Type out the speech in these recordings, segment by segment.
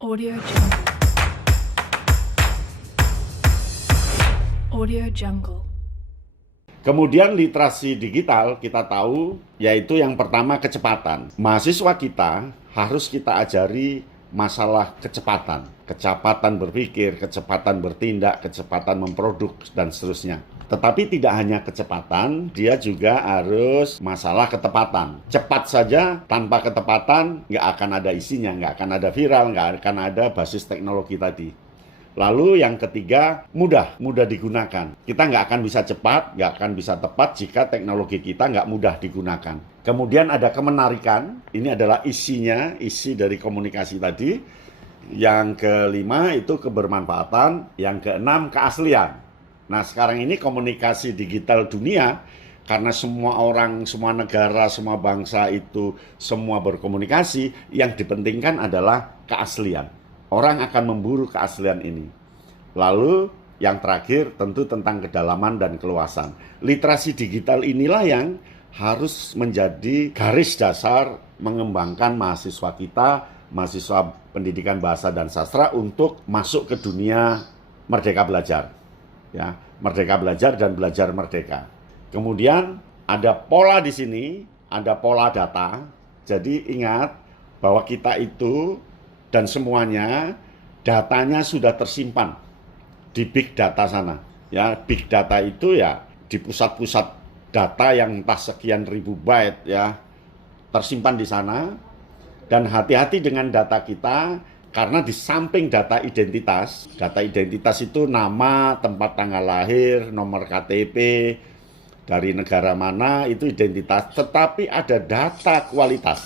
Audio Jungle. Audio Jungle. Kemudian literasi digital kita tahu yaitu yang pertama kecepatan. Mahasiswa kita harus kita ajari masalah kecepatan. Kecepatan berpikir, kecepatan bertindak, kecepatan memproduk, dan seterusnya. Tetapi tidak hanya kecepatan, dia juga harus masalah ketepatan. Cepat saja tanpa ketepatan nggak akan ada isinya, nggak akan ada viral, nggak akan ada basis teknologi tadi. Lalu yang ketiga, mudah digunakan. Kita nggak akan bisa cepat, nggak akan bisa tepat jika teknologi kita nggak mudah digunakan. Kemudian ada kemenarikan, ini adalah isinya, isi dari komunikasi tadi. Yang kelima itu kebermanfaatan, yang keenam keaslian. Nah sekarang ini komunikasi digital dunia, karena semua orang, semua negara, semua bangsa itu semua berkomunikasi, yang dipentingkan adalah keaslian. Orang akan memburu keaslian ini. Lalu yang terakhir tentu tentang kedalaman dan keluasan. Literasi digital inilah yang harus menjadi garis dasar mengembangkan mahasiswa kita, mahasiswa pendidikan bahasa dan sastra untuk masuk ke dunia merdeka belajar. Ya, merdeka belajar dan belajar merdeka. Kemudian ada pola di sini, ada pola data. Jadi ingat bahwa kita itu dan semuanya datanya sudah tersimpan di big data sana. Ya, big data itu ya di pusat-pusat data yang entah sekian ribu byte ya tersimpan di sana. Dan hati-hati dengan data kita karena di samping data identitas itu nama, tempat tanggal lahir, nomor KTP, dari negara mana itu identitas, tetapi ada data kualitas.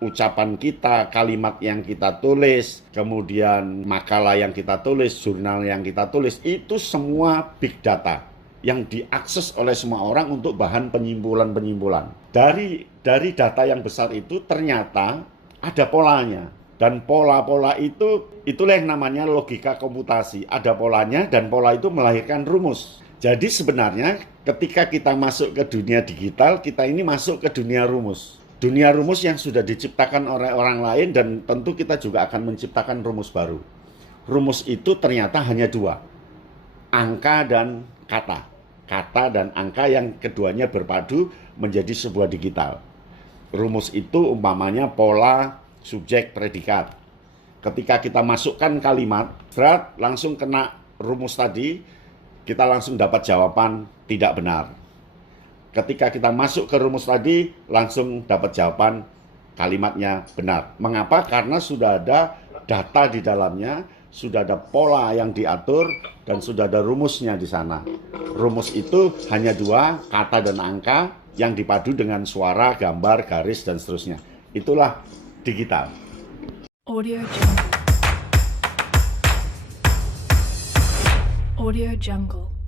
Ucapan kita, kalimat yang kita tulis, kemudian makalah yang kita tulis, jurnal yang kita tulis, itu semua big data yang diakses oleh semua orang untuk bahan penyimpulan-penyimpulan. Dari data yang besar itu ternyata ada polanya. Dan pola-pola itulah yang namanya logika komputasi. Ada polanya dan pola itu melahirkan rumus. Jadi sebenarnya ketika kita masuk ke dunia digital, kita ini masuk ke dunia rumus. Dunia rumus yang sudah diciptakan oleh orang lain dan tentu kita juga akan menciptakan rumus baru. Rumus itu ternyata hanya dua, angka dan kata. Kata dan angka yang keduanya berpadu menjadi sebuah digital. Rumus itu umpamanya pola, subjek, predikat. Ketika kita masukkan kalimat, berat langsung kena rumus tadi, kita langsung dapat jawaban tidak benar. Ketika kita masuk ke rumus tadi, langsung dapat jawaban kalimatnya benar. Mengapa? Karena sudah ada data di dalamnya, sudah ada pola yang diatur, dan sudah ada rumusnya di sana. Rumus itu hanya dua, kata dan angka, yang dipadu dengan suara, gambar, garis, dan seterusnya. Itulah digital. Audio Jungle. Audio Jungle.